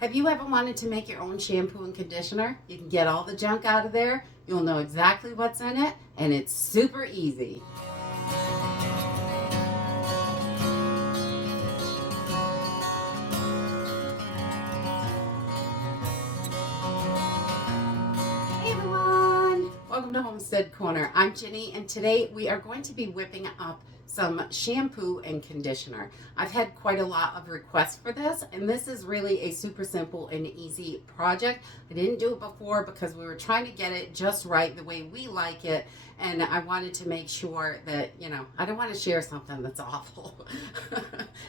Have you ever wanted to make your own shampoo and conditioner? You can get all the junk out of there. You'll know exactly what's in it, and it's super easy. Hey everyone! Welcome to Homestead Corner. I'm Ginny, and today we are going to be whipping up some shampoo and conditioner. I've had quite a lot of requests for this, and this is really a super simple and easy project. I didn't do it before because we were trying to get it just right the way we like it, and I wanted to make sure that, you know, I don't want to share something that's awful.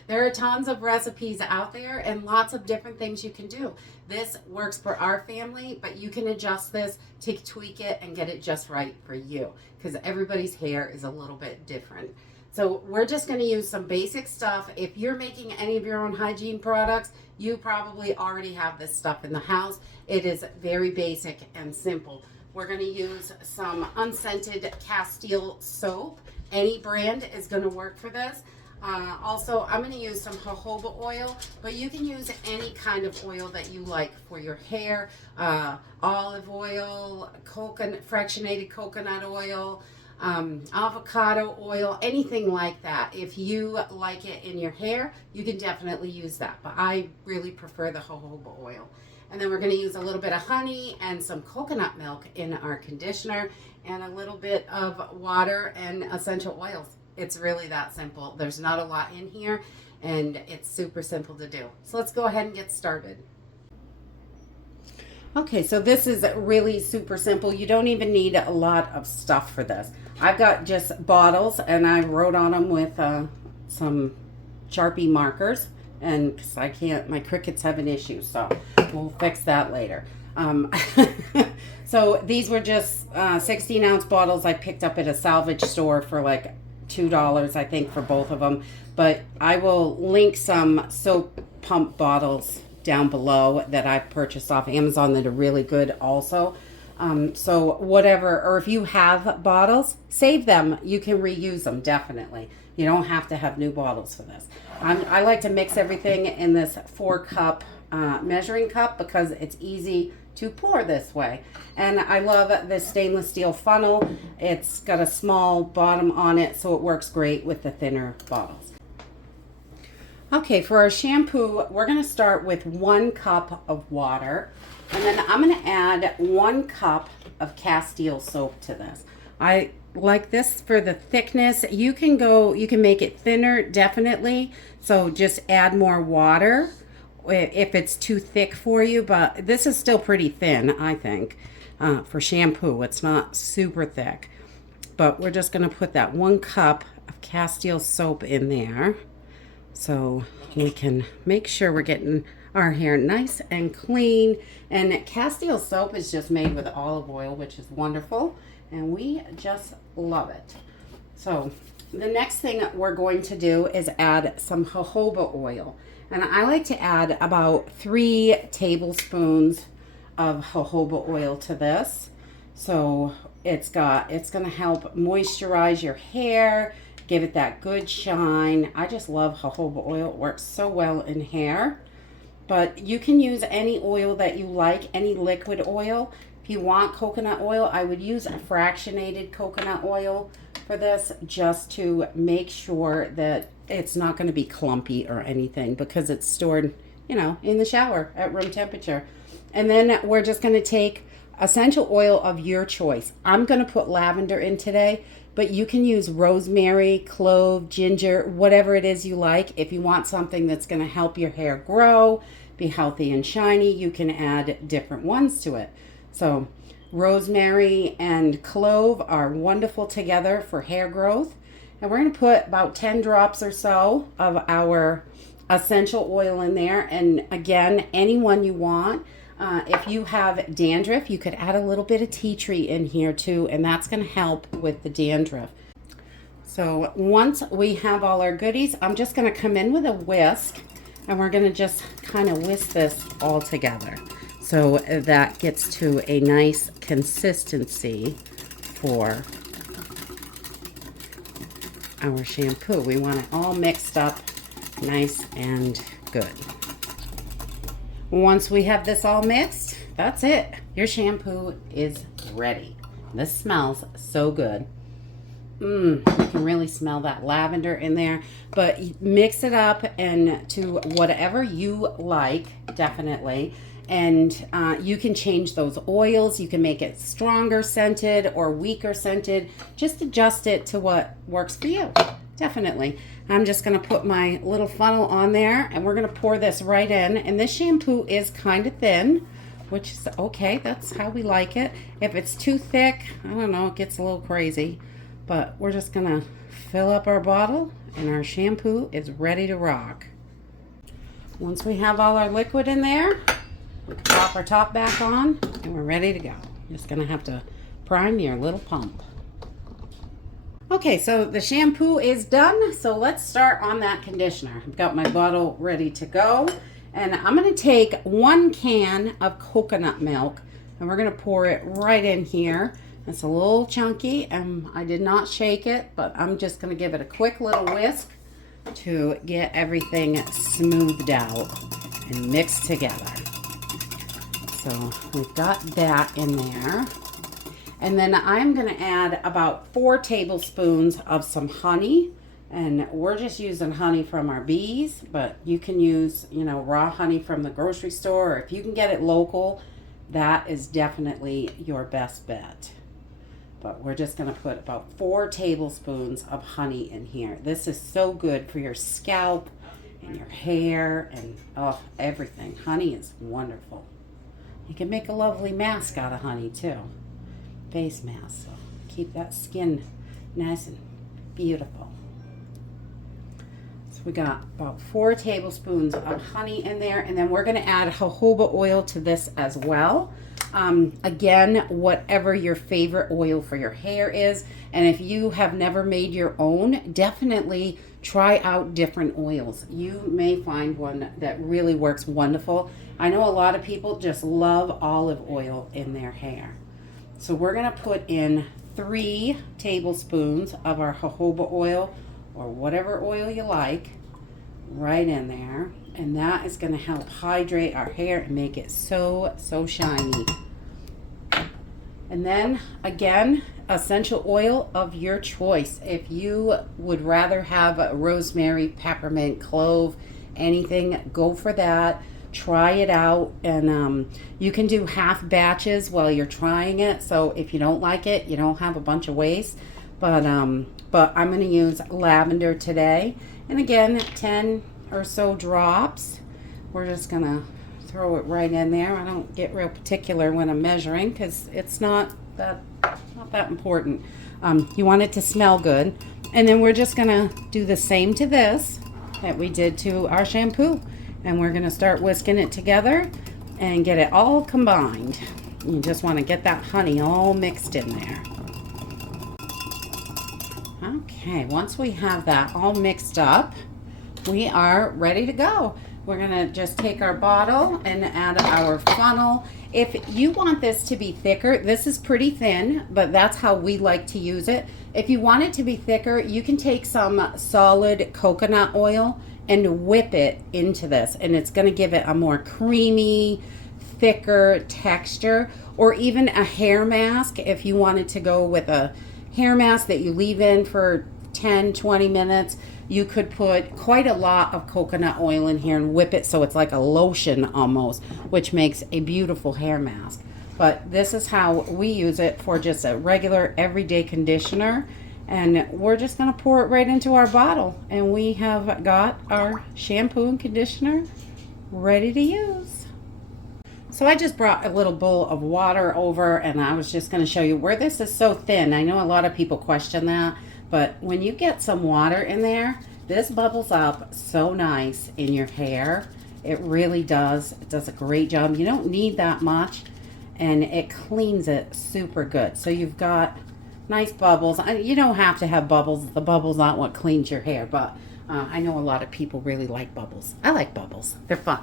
There are tons of recipes out there and lots of different things you can do. This works for our family, but you can adjust this to tweak it and get it just right for you, because everybody's hair is a little bit different. So we're just going to use some basic stuff. If you're making any of your own hygiene products, you probably already have this stuff in the house. It is very basic and simple. We're going to use some unscented Castile soap. Any brand is going to work for this. Also, I'm going to use some jojoba oil, but you can use any kind of oil that you like for your hair. Olive oil, fractionated coconut oil, avocado oil, anything like that. If you like it in your hair, you can definitely use that, but I really prefer the jojoba oil. And then we're going to use a little bit of honey and some coconut milk in our conditioner, and a little bit of water and essential oils. It's really that simple. There's not a lot in here, and it's super simple to do. So let's go ahead and get started. Okay, so this is really super simple. You don't even need a lot of stuff for this. I've got just bottles, and I wrote on them with some Sharpie markers, and because I can't, my Cricuts have an issue, so we'll fix that later. So these were just 16-ounce bottles I picked up at a salvage store for like $2, I think, for both of them. But I will link some soap pump bottles down below that I've purchased off Amazon that are really good also. So whatever, or if you have bottles, save them. You can reuse them, definitely. You don't have to have new bottles for this. I like to mix everything in this 4-cup measuring cup because it's easy to pour this way. And I love this stainless steel funnel. It's got a small bottom on it, so it works great with the thinner bottles. Okay, for our shampoo, we're going to start with 1 cup of water, and then I'm going to add 1 cup of Castile soap to this. I like this for the thickness. You can make it thinner, definitely, so just add more water if it's too thick for you, but this is still pretty thin, I think, for shampoo. It's not super thick, but we're just going to put that 1 cup of Castile soap in there, so we can make sure we're getting our hair nice and clean. And Castile soap is just made with olive oil, which is wonderful, and we just love it. So the next thing we're going to do is add some jojoba oil. And I like to add about 3 tablespoons of jojoba oil to this. So it's going to help moisturize your hair, give it that good shine. I just love jojoba oil. It works so well in hair. But you can use any oil that you like, any liquid oil. If you want coconut oil, I would use a fractionated coconut oil for this, just to make sure that it's not going to be clumpy or anything, because it's stored, you know, in the shower at room temperature. And then we're just going to take essential oil of your choice. I'm going to put lavender in today, but you can use rosemary, clove, ginger, whatever it is you like. If you want something that's going to help your hair grow, be healthy and shiny, you can add different ones to it. So rosemary and clove are wonderful together for hair growth. And we're going to put about 10 drops or so of our essential oil in there. And again, any one you want. If you have dandruff, you could add a little bit of tea tree in here too, and that's going to help with the dandruff. So once we have all our goodies, I'm just going to come in with a whisk, and we're going to just kind of whisk this all together, so that gets to a nice consistency for our shampoo. We want it all mixed up nice and good. Once we have this all mixed, that's it. Your shampoo is ready. This smells so good. You can really smell that lavender in there. But mix it up and to whatever you like, definitely. And you can change those oils. You can make it stronger scented or weaker scented. Just adjust it to what works for you. Definitely. I'm just going to put my little funnel on there and we're going to pour this right in. And this shampoo is kind of thin, which is okay. That's how we like it. If it's too thick, I don't know, it gets a little crazy. But we're just going to fill up our bottle and our shampoo is ready to rock. Once we have all our liquid in there, we can pop our top back on and we're ready to go. Just going to have to prime your little pump. Okay, so the shampoo is done, so let's start on that conditioner. I've got my bottle ready to go, and I'm going to take 1 can of coconut milk, and we're going to pour it right in here. It's a little chunky, and I did not shake it, but I'm just going to give it a quick little whisk to get everything smoothed out and mixed together. So we've got that in there. And then I'm going to add about 4 tablespoons of some honey. And we're just using honey from our bees, but you can use, raw honey from the grocery store. Or if you can get it local, that is definitely your best bet. But we're just going to put about 4 tablespoons of honey in here. This is so good for your scalp and your hair and everything. Honey is wonderful. You can make a lovely mask out of honey too. Face mask, so keep that skin nice and beautiful. So we got about 4 tablespoons of honey in there, and then we're going to add jojoba oil to this as well. Again, whatever your favorite oil for your hair is, and if you have never made your own, definitely try out different oils. You may find one that really works wonderful. I know a lot of people just love olive oil in their hair. So we're going to put in 3 tablespoons of our jojoba oil, or whatever oil you like, right in there. And that is going to help hydrate our hair and make it so shiny. And then, again, essential oil of your choice. If you would rather have rosemary, peppermint, clove, anything, go for that. Try it out, and you can do half batches while you're trying it. So if you don't like it, you don't have a bunch of waste. But I'm going to use lavender today, and again, 10 or so drops. We're just going to throw it right in there. I don't get real particular when I'm measuring because it's not that important. You want it to smell good, and then we're just going to do the same to this that we did to our shampoo. And we're going to start whisking it together and get it all combined. You just want to get that honey all mixed in there. Okay, once we have that all mixed up, we are ready to go. We're going to just take our bottle and add our funnel. If you want this to be thicker, this is pretty thin, but that's how we like to use it. If you want it to be thicker, you can take some solid coconut oil and whip it into this, and it's going to give it a more creamy, thicker texture. Or even a hair mask, if you wanted to go with a hair mask that you leave in for 10-20 minutes, you could put quite a lot of coconut oil in here and whip it so it's like a lotion almost, which makes a beautiful hair mask. But this is how we use it for just a regular everyday conditioner. And we're just going to pour it right into our bottle. And we have got our shampoo and conditioner ready to use. So I just brought a little bowl of water over, and I was just going to show you where this is so thin. I know a lot of people question that, but when you get some water in there, this bubbles up so nice in your hair. It really does. It does a great job. You don't need that much, and it cleans it super good. So you've got nice bubbles. You don't have to have bubbles. The bubbles aren't what cleans your hair, but I know a lot of people really like bubbles. I like bubbles. They're fun.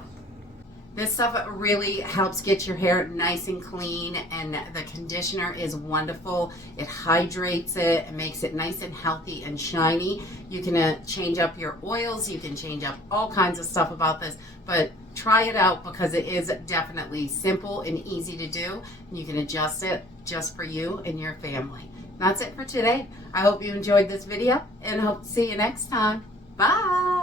This stuff really helps get your hair nice and clean, and the conditioner is wonderful. It hydrates it and makes it nice and healthy and shiny. You can change up your oils. You can change up all kinds of stuff about this, but try it out because it is definitely simple and easy to do. You can adjust it just for you and your family. That's it for today. I hope you enjoyed this video and hope to see you next time. Bye.